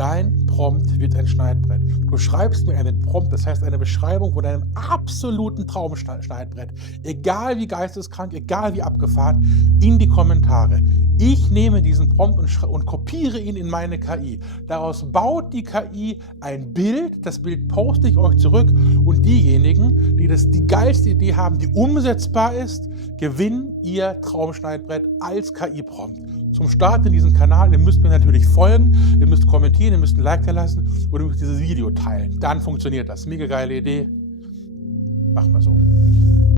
Dein Prompt wird ein Schneidbrett. Du schreibst mir einen Prompt, das heißt eine Beschreibung von deinem absoluten Traumschneidbrett, egal wie geisteskrank, egal wie abgefahren, in die Kommentare. Ich nehme diesen Prompt und kopiere ihn in meine KI. Daraus baut die KI ein Bild, das Bild poste ich euch zurück und diejenigen, die die geilste Idee haben, die umsetzbar ist, gewinnen ihr Traumschneidbrett als KI-Prompt. Zum Start in diesem Kanal, ihr müsst mir natürlich folgen, ihr müsst kommentieren, ihr müsst ein Like da lassen und ihr müsst dieses Video teilen. Dann funktioniert das. Mega geile Idee. Machen wir so.